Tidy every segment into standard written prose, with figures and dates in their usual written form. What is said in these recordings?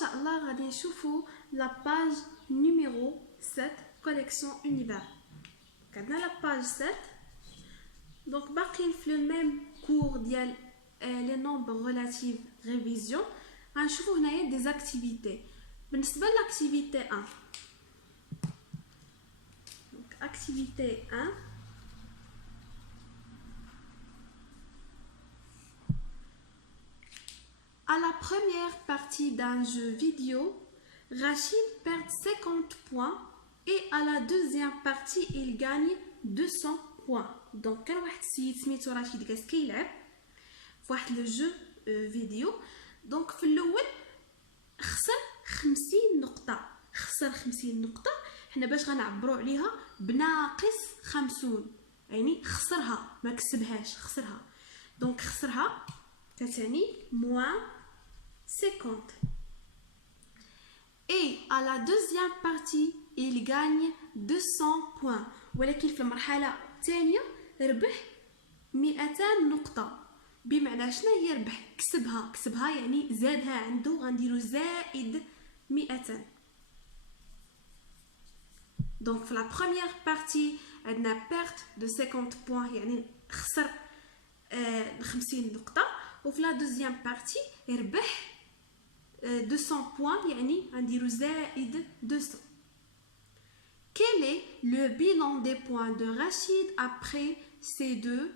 شاء الله غادي نشوفوا لا باج نيميرو 7 كوليكسيون اونيفير. عندنا لا باج 7 دونك باقيين في لو ميم كور ديال لي نومبر ريلاتيف ريفيزيون. غنشوفوا هنايا دي زاكتيفيتي. بالنسبه لاكتيفيتي 1 دونك اكتيفيتي 1 à la première partie d'un jeu vidéo, Rachid perd 50 points et à la deuxième partie, il gagne 200 points. Donc, كان واحد السيد سميتو رشيد كاس كيلعب في واحد لو جو فيديو. دونك في الاول خسر 50 نقطة. خسر 50 نقطة. حنا باش غنعبروا عليها بناقص 50. يعني خسرها ما كسبهاش خسرها. دونك خسرها كتعني moins 50. Et à la deuxième partie, il gagne 200 points. ولكن في المرحلة الثانية ربح 200 نقطة. بمعنى شنو هي ربح؟ كسبها يعني زادها عنده. غنديرو زائد 200. دونك في لا بروميير بارتي عندنا perte de 50 points يعني خسر 50 نقطة. وفي لا دوزيام بارتي ربح 200 points يعني غنديرو زائد 200. Quel est le bilan des points de Rachid après ces deux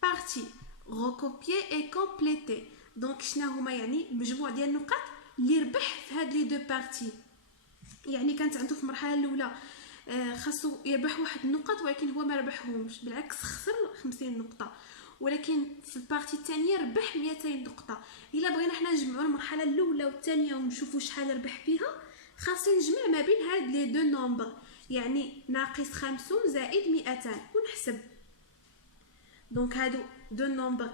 parties? Recopier et compléter. Donc شنو هما يعني المجموع ديال النقاط اللي ربح في هاد لي دو بارتي. يعني كانت عنده في المرحله الاولى خاصو يربح واحد النقط ولكن هو ما ربحهمش، بالعكس خسر 50 نقطه. ولكن في البارتي الثانيه ربح 200 نقطه. الا بغينا حنا نجمعوا المرحله الاولى والثانيه ونشوفوا شحال ربح فيها خاصنا نجمع ما بين هاد لي دو نومبر، يعني ناقص 50 زائد 200 ونحسب. دونك هادو دو نومبر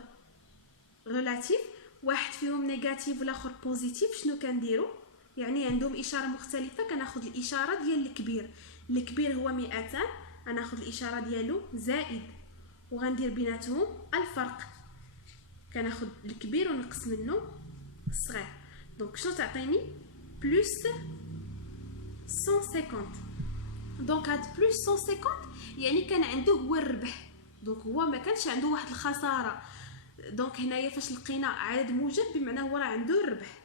ريلاتيف، واحد فيهم نيجاتيف والاخر بوزيتيف. شنو كنديروا؟ يعني عندهم اشاره مختلفه. كناخذ الاشاره ديال الكبير. الكبير هو 200، غناخذ الاشاره ديالو زائد وغندير بيناتهم الفرق. كناخذ الكبير ونقص منه الصغير. دونك شنو تعطيني؟ بلس 150. دونك هاد بلس 150 يعني كان عنده هو الربح. دونك هو ما كانش عنده واحد الخساره. دونك هنايا فاش لقينا عدد موجب بمعنى هو راه عنده الربح.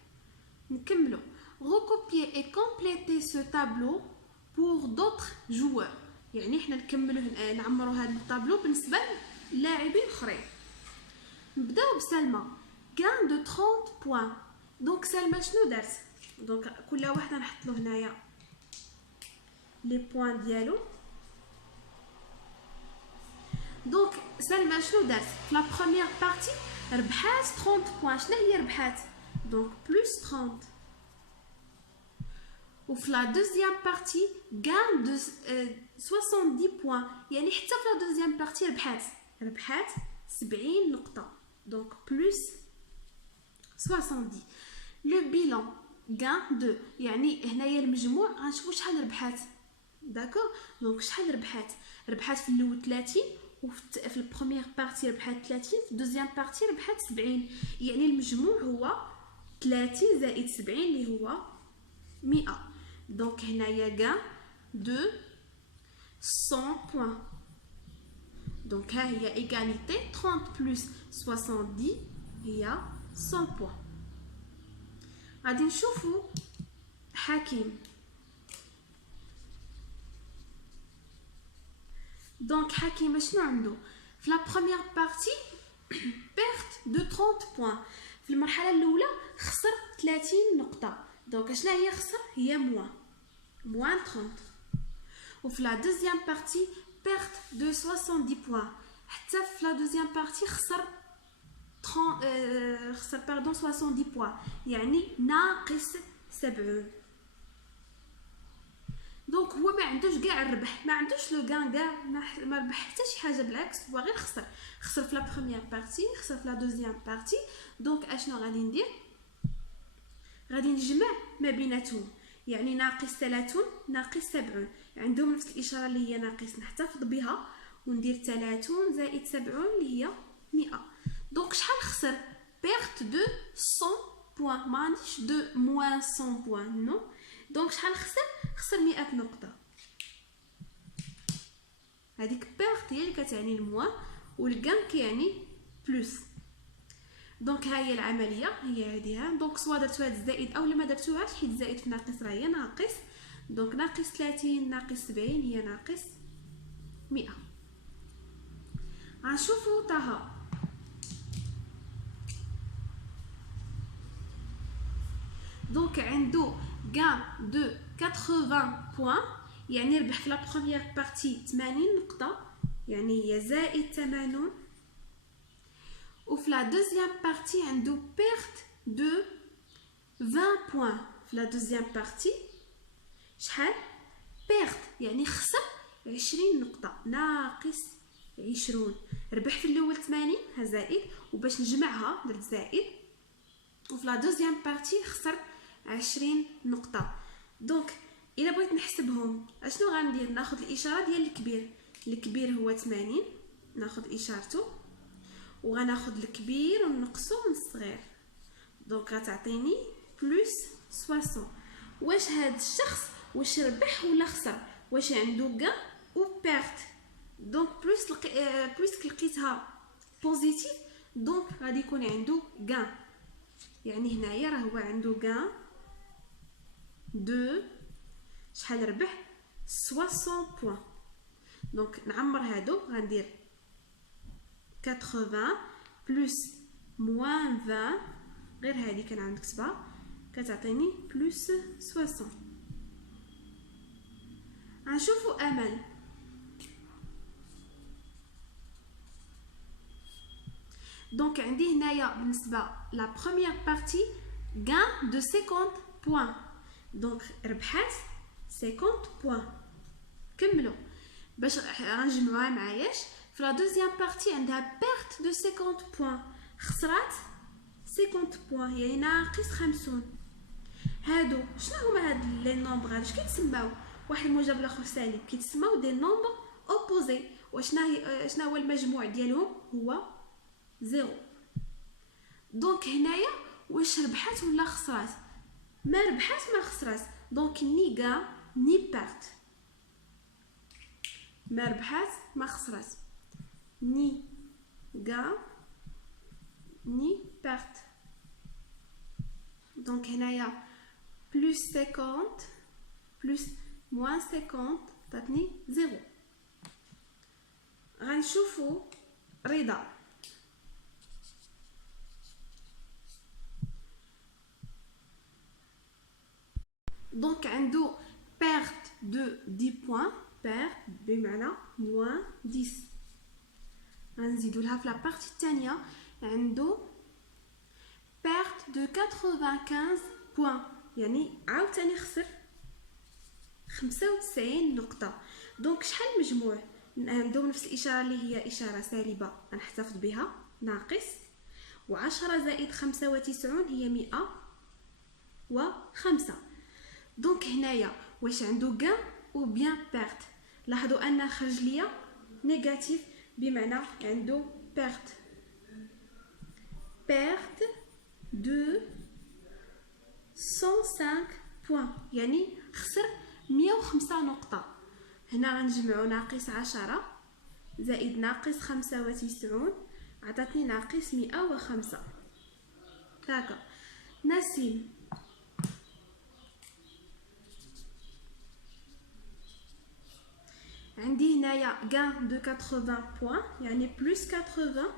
نكملوا. recopier et compléter ce tableau pour d'autres joueurs. يعني حنا نكملوا نعمروا هذا الطابلو بالنسبه للاعبين اخرين. نبداو بسلمى gain de 30 points. دونك سلمى شنو دارت؟ دونك كل واحد نحط له هنايا لي بوين ديالو. دونك سلمى شنو دارت؟ في لا بروميير بارتي ربحات 30 بوين. شنو هي ربحات؟ دونك بلس 30. وفي لا دوزيام بارتي غان دو 70 بوين يعني حتى في لا دوزيام بارتي ربحات 70 نقطة. دونك بلس 70. لو بيلون غان دو يعني هنايا المجموع غنشوفوا شحال ربحات. داكور. دونك شحال ربحات في الاول 30 وفي البروميير بارتي ربحات 30 في الدوزيام بارتي ربحات 70. يعني المجموع هو 30 زائد 70 اللي هو 100. دونك هنايا غان دو 100 بوين. دونك ها هي ايغاليتي 30 بلس 70 هي 100 بوين. غادي نشوفوا حكيم. دونك حكيم شنو عنده؟ في لا بروميير بارتي بيرت دو 30 بوين. في المرحله الاولى خسر 30 نقطه. دونك شنو هي خسر؟ هي موان 30. وفي لا دوزيام بارتي بيرت دو 70 بوين. حتى في لا دوزيام بارتي خسر 70 بوين يعني ناقص 70. دونك هو ما عندوش كاع الربح، ما عندوش لو غان كاع، ما ربح حتى شي حاجه، بالعكس هو غير خسر في لا بروميير بارتي، خسر في لا دوزيام بارتي. دونك اشنو غادي ندير؟ غادي نجمع ما بيناتهم، يعني ناقص 30 ناقص 70 عندهم نفس الاشاره اللي هي ناقص، نحتفظ بها وندير 30 زائد 70 اللي هي 100. دونك شحال خسر؟ بيرت دو 100 بوان، ما عنديش دو موان 100 بوان نو. دونك شحال خسر 100 نقطه. هذيك بيرت هي اللي كتعني الموان، والكان كيعني بلس. دونك ها هي العمليه، هي هذه. دونك سوا درتو هاد الزائد او ما درتوهاش، حيت الزائد في ناقص راه هي ناقص. دونك ناقص 30 ناقص 70 هي ناقص 100. غنشوفو طه. دونك عندو غان دو 80 بوان، يعني ربح في لا بروميير بارتي 80 نقطة، يعني هي زائد 80. وفي لا دوزيام بارتي عندو بيرت دو 20 بوان. في لا دوزيام بارتي شحال بيرت؟ يعني خسر 20 نقطة، ناقص 20. ربح في الاول 80 ها زائد، وباش نجمعها درت زائد. وفي لا دوزيام بارتي خسر 20 نقطة. دونك الا بغيت نحسبهم اشنو غندير؟ ناخذ الاشاره ديال الكبير. الكبير هو 80، ناخذ اشارته، وغناخذ الكبير ونقصو من الصغير. دونك غتعطيني بلس 60. واش هاد الشخص واش ربح ولا خسر؟ واش عنده كان او بيرت؟ دونك بلس لقيتها بوزيتيف، دونك غادي يكون عنده كان. يعني هنايا راه هو عنده كان دو شحال ربح 60 بوان. دونك نعمر هادو، غندير 80 بلس موان 20، غير هادي كنعاود نكتبها كتعطيني بلس 60. غنشوفو امل. دونك عندي هنايا بالنسبه لا بروميير بارتي غان دو 50 بوان، دونك ربحات 50 بوان. كملوا باش غنجمعوها معاياش. في لا دوزيام بارتي عندها بيرت دو 50 بوان، خسرات 50 بوان يعني ناقص 50. هادو شنو هما هاد لي نومبر؟ هادو اش كيتسماو؟ واحد موجب الاخر سالب، كيتسماو دي نومبر اوبوزي. شنو هو المجموع ديالهم؟ هو زيرو. دونك هنايا واش ربحات ولا خسرات؟ ما ربحات ما خسرات. دونك ني غان ني بيرت، ما ربحات ما خسرات، ني غان ني بيرت. دونك هنايا بلس 50 بلس موان 50 تعطيني زيرو. غنشوفو رضا. دونك عنده perte de 10 points، perte بمعنى موان 10. غنزيدو لها في لابارتي الثانيه عنده perte de 95 points، يعني عاوتاني خسر 95 نقطه. دونك شحال المجموع؟ عنده نفس الاشاره اللي هي اشاره سالبه غنحتفظ بها، ناقص، و10 زائد 95 هي 105. دونك هنايا واش عنده كان او بيان بيرت؟ لاحظوا ان خرج ليا نيجاتيف، بمعنى عنده بيرت دو 105 بوان، يعني خسر 105 نقطة. هنا غنجمعو ناقص 10 زائد ناقص 95 عطاتني ناقص 105. هكا. نسيم. عندي هنايا غان دو 80 بوان، يعني بلس 80.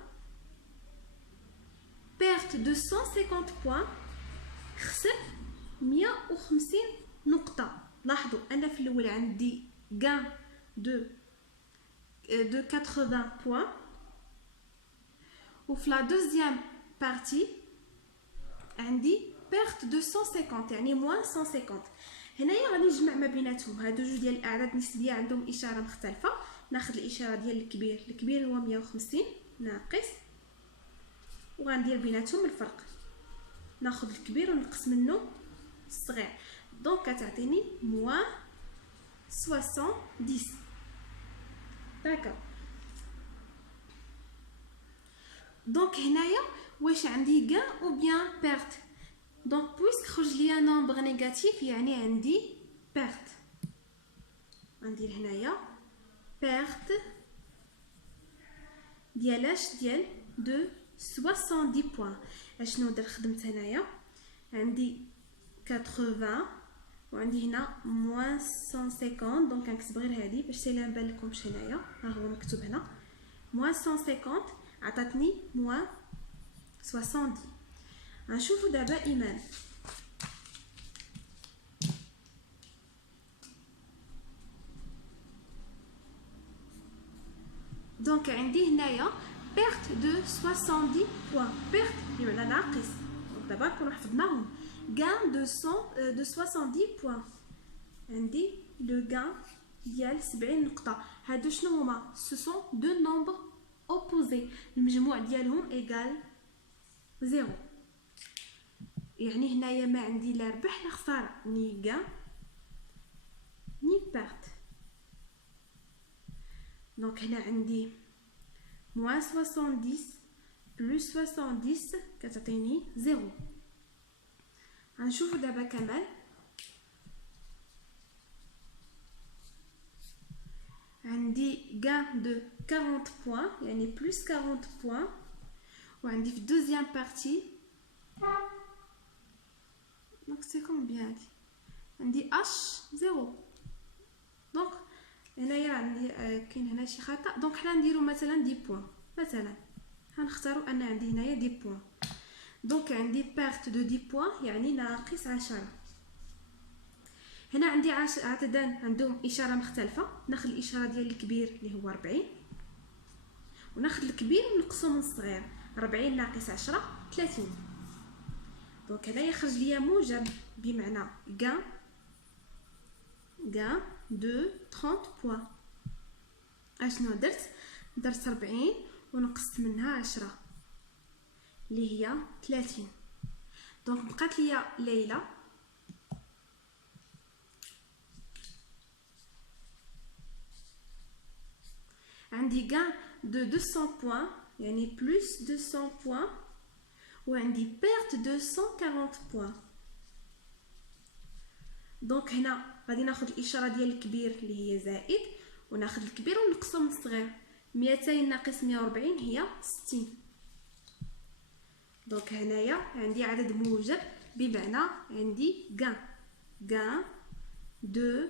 بيرت دو 150 بوان، خسر 150 نقطة. لاحظوا أنا في الأول عندي غان دو 80 بوان، وفي لا دوزيام بارتي عندي بيرت دو 150 يعني موان 150. هنايا غادي نجمع ما بيناتهم. هادو جوج ديال الاعداد النسبيه عندهم اشاره مختلفه. ناخذ الاشاره ديال الكبير، الكبير هو 150 ناقص، وغندير بيناتهم الفرق. ناخذ الكبير ونقص منه الصغير، دونك كتعطيني موان 70. داكا. دونك هنايا واش عندي كان او بيان بيرت؟ دونك بويسك خرج ليا نومبر نيجاتيف يعني عندي بيرت. غندير هنايا بيرت ديال اش ديال دو 70 بوين. اشنو درت خدمت هنايا عندي 80 وعندي هنا موان 150 دونك غنكتب غير هادي باش ساهله نبان لكمش هنايا ها هو مكتوب هنا موان 150 عطاتني موان 70. غنشوفو دابا ايمان. دونك عندي هنايا بيرت دو 70 بوين. بيرت بمعنى ناقص. دونك دابا نكونو حفظناهم. غان دو 70 بوين. عندي لو غان ديال 70 نقطة. هادو شنو هما؟ سو سون دو نومبر اوبوزي. المجموع ديالهم ايغال 0. يعني هنايا ما عندي لا ربح لا خسارة، ني غان ني بيرت. دونك هنا عندي موان 70 بلس 70 كتعطيني 0. غنشوفو دابا كمان. عندي غان دو 40 بوين يعني بلس 40 بوين. وعندي في دوزيام بارتي دونك سي كومبيان عندي اش 0. دونك هنايا عندي كاين هنا شي خطا. دونك حنا نديرو مثلا 10 بوين. مثلا غنختارو ان عندي هنايا 10 بوين. دونك عندي بيرت دو 10 بوين يعني ناقص 10. هنا عندي عددان عندهم اشاره مختلفه. ناخذ الاشاره ديال الكبير اللي هو 40 وناخذ الكبير ونقسم من الصغير. 40 ناقص 10 30. دونك هنايا خرج ليا موجب بمعنى غان دو 30 بوين. اشنو درت 40 ونقصت منها 10 اللي هي 30. دونك بقات ليا ليلى عندي غان دو 200 بوين يعني بلس 200 بوين. وعندي بيرت 240 بوين. دونك هنا غادي ناخذ الاشاره ديال الكبير اللي هي زائد وناخذ الكبير ونقسم من الصغير. 200 ناقص 140 هي 60. دونك هنايا عندي عدد موجب بمعنى عندي غان دو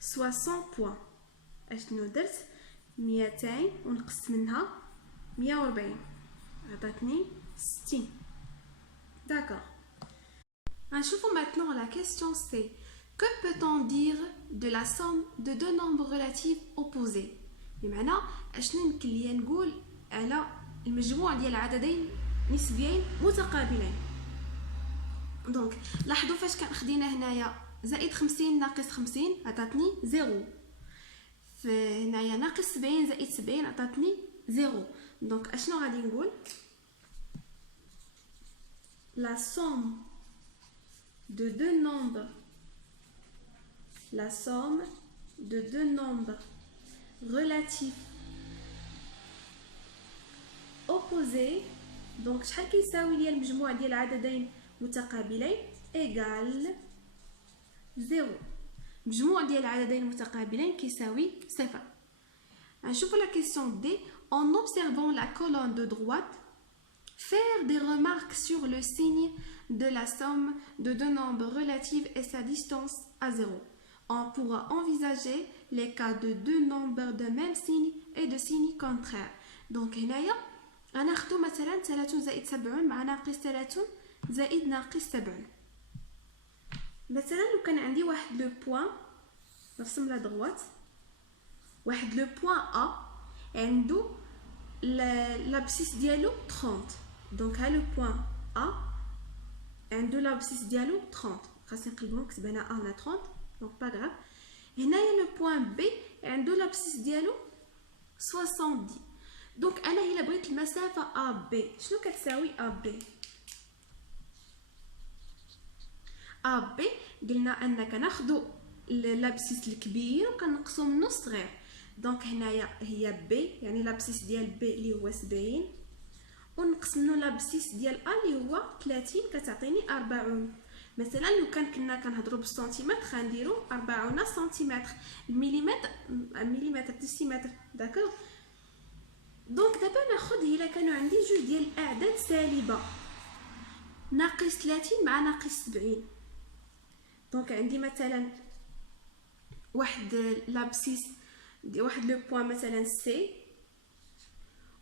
60 بوين. اشنو درت 200 ونقصت منها 140 عطاتني 60. داكور. غنشوفو maintenant la question C. Que peut-on dire de la somme de deux nombres relatifs opposés؟ بمعنى اشنو يمكن ليا نقول على المجموع ديال عددين نسبيين متقابلين. دونك لاحظوا فاش كان خدينا هنايا زائد 50 ناقص 50 عطاتني 0. هنايا ناقص 70 زائد 70 عطاتني 0. دونك اشنو غادي نقول؟ la somme de deux nombres relatifs opposés. دونك شحال كيساوي ليا المجموع ديال عددين متقابلين ايغال 0. مجموع ديال عددين متقابلين كيساوي 0. نشوفوا la question D. En observant la colonne de droite, faire des remarques sur le signe de la somme de deux nombres relatifs et sa distance à 0. On pourra envisager les cas de deux nombres de même signe et de signes contraires. Donc هنايا غناخدو مثلا 30 زائد 70 مع ناقص 30 زائد ناقص 70. مثلا لو كان عندي واحد لو بوين نرسم لا دغوات. واحد لو بوين ا عنده لابسيس ديالو 30. دونك ها لو بوين ا عنده لابسيس ديالو 30. خاصني نقلبو نكتب هنا ا على 30 دونك با غراف. هنايا لو بوين بي عنده لابسيس ديالو 70. دونك انا الا بغيت المسافه ا بي شنو كتساوي ا بي؟ ا بي قلنا انك ناخذ لابسيس الكبير وكنقصو منه الصغير. دونك هنايا هي بي يعني لابسيس ديال بي اللي هو 70 ونقسم منه لابسيس ديال ا اللي هو 30 كتعطيني 40. مثلا لو كنا كنهضروا بالسنتيمتر غنديروا 40 سنتيمتر. المليمتر ديسيمتر. داكوغ. دونك دابا ناخذ الا كانوا عندي جوج ديال الاعداد سالبه، ناقص 30 مع ناقص 70. دونك عندي مثلا واحد لابسيس واحد لو بوين مثلا سي،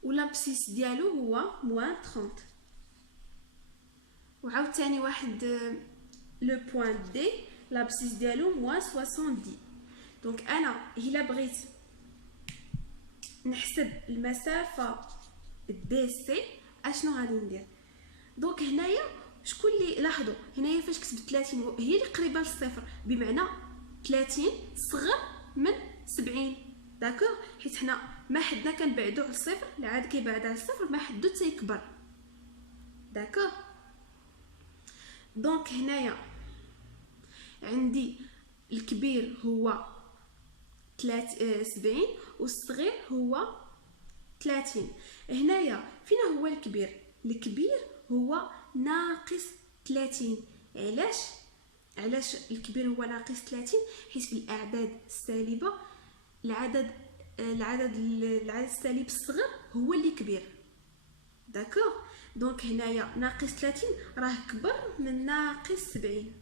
ولابسيس ديالو هو موان 30. وعاوتاني واحد لو بوين دي لابسيس ديالو موان 70. دونك انا الا بغيت نحسب المسافه دي سي اشنو غادي ندير؟ دونك هنايا شكون اللي لاحظوا هنايا فاش كتبت 30 هي اللي قريبه للصفر، بمعنى 30 صغر من 70. داكوغ. حيت حنا ما حدنا كنبعدو على الصفر، العاد كيبعد على الصفر ما حدو تيكبر. داكوغ. دونك هنايا عندي الكبير هو 70 والصغير هو 30. هنايا فين هو الكبير؟ الكبير هو ناقص 30. علاش الكبير هو ناقص 30؟ حيت في الاعداد السالبه العدد السالب الصغر هو اللي كبير. داكوغ. دونك هنايا ناقص 30 راه كبر من ناقص 70.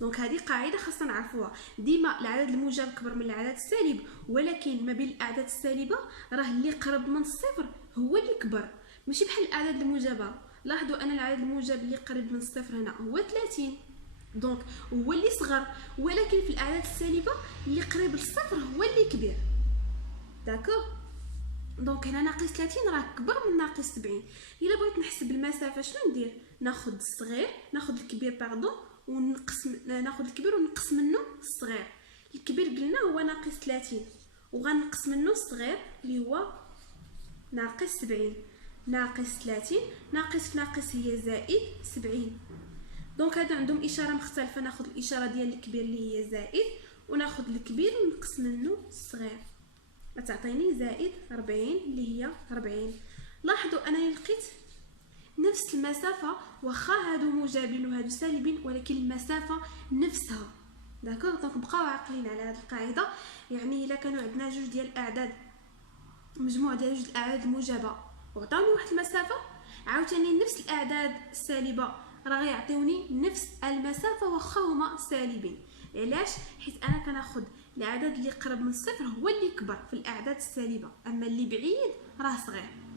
دونك هذه قاعده خاصنا نعرفوها ديما، العدد الموجب كبر من العدد السالب، ولكن ما بين الاعداد السالبه راه اللي قرب من الصفر هو اللي كبر، ماشي بحال الاعداد الموجبه. لاحظوا ان العدد الموجب اللي قريب من الصفر هنا هو 30، دونك هو اللي صغر، ولكن في الاعداد السالبه اللي قريب للصفر هو اللي كبير. داكوغ. دونك هنا ناقص 30 راه كبر من ناقص 70. الا بغيت نحسب المسافه شنو ندير؟ ناخذ الصغير ناخذ الكبير باردون ناخذ الكبير ونقص منه الصغير. الكبير قلنا هو ناقص 30 وغنقص منه الصغير اللي هو ناقص 70. ناقص 30 ناقص في ناقص هي زائد 70. دونك هادو عندهم اشاره مختلفه، ناخذ الاشاره ديال الكبير اللي هي زائد وناخذ الكبير ونقص منه الصغير غتعطيني زائد 40 اللي هي 40. لاحظوا انني لقيت نفس المسافه واخا هادو موجبين وهادو سالبين، ولكن المسافه نفسها. داكوغ. دونك بقاو عاقلين على هذه القاعده. يعني الا كانوا عندنا جوج ديال الاعداد، مجموع ديال جوج الاعداد الموجبه وعطاوني واحد المسافه، عاوتاني نفس الاعداد السالبه راه غيعطيوني نفس المسافه واخا هما سالبين. علاش؟ حيت انا كناخذ العدد اللي قرب من الصفر هو اللي كبر في الاعداد السالبه، اما اللي بعيد راه صغير.